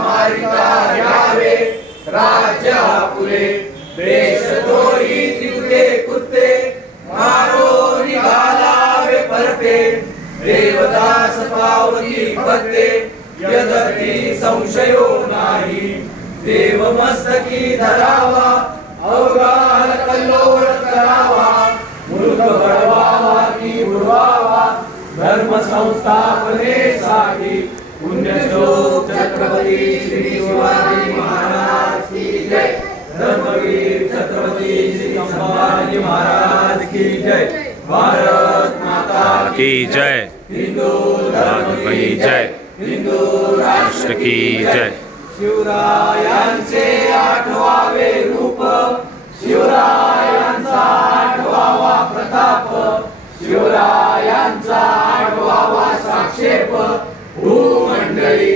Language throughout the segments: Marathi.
मारिता यावे राज्य पुरे देश दोरी तिवते कुत्ते मारो निघालावे परते देवदास पावती पत्ते यदपि संशयो नाही देव मस्तकी धरावा अवगाहन कल्लोळ करावा मूर्ख बळवावा की बुडवावा धर्म संस्थापनेसाठी पुण्यश्लोक छत्रपती श्री शिवाजी महाराज की जय धर्मवीर छत्रपती श्री संभाजी महाराज की जय भारत माता की जय हिंदू धर्म की जय हिंदू राष्ट्र की जय शिवरायांचे आठवावे रूप शिवरायांचा आठवावा प्रताप शिवरायांचा आठवावा साक्षेप भूमंडळी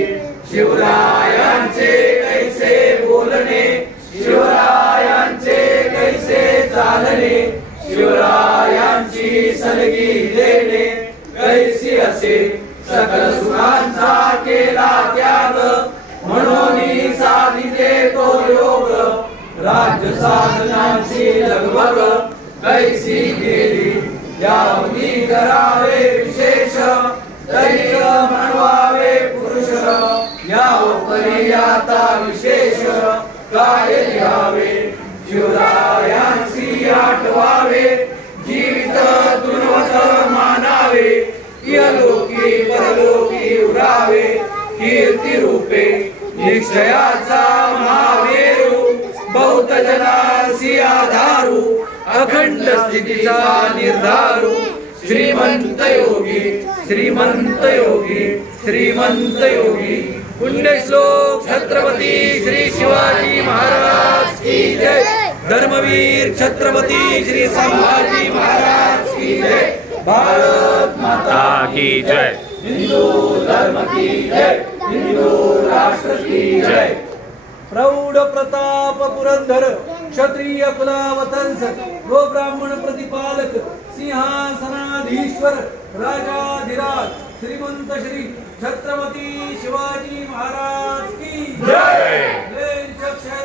शिवरायांचे कैसे बोलणे शिवरायांचे कैसे चालणे शिवरायांची सलगी देणे कैसी असे सकल सुखांचा केला त्याग म्हणून साधिते तो योग राज्य साधनांची लगबग कैसी केली यावनी करावे विशेष दैव म्हणवावे पुरुष यावरी आता विशेष काय लिहावे शिवरायांची आठवावे जीवित दुर्वत मानावे इहलोकी परलोकी उरावे कीर्ती रूपे निश्चयाचा महामेरू बहुत जनासी आधारू अखंड स्थितीचा निर्धारू श्रीमंत योगी श्रीमंत योगी श्रीमंत योगी पुण्यश्लोक छत्रपती श्री शिवाजी महाराज की जय धर्मवीर छत्रपती श्री संभाजी महाराज की जय भारत माता की जय हिंदू धर्म की जय हिंदू राष्ट्र की जय प्रौढ प्रताप पुरंदर क्षत्रिय कुलावतंस गो ब्राह्मण प्रतिपालक सिंहासनाधीश्वर राजाधिराज श्रीमंत श्री छत्रपती शिवाजी महाराज की जय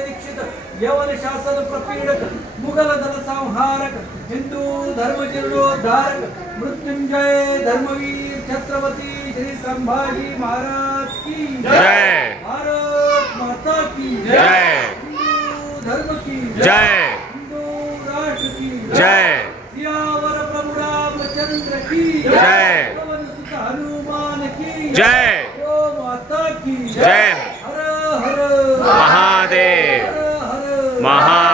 दीक्षित यवन शासन प्रपीडक मुघल धन संहारक हिंदू धर्म जीर्णोद्धारक मृत्युंजय धर्मवीर छत्रपती श्री संभाजी महाराज की जय भारत माता की जय हिंदू धर्म की जय हिंदू राष्ट्र की जय सियावर प्रभु रामचंद्र की जय पवन सुत हनुमान की जय गो माता की जय हर हर महादेव हर हर महा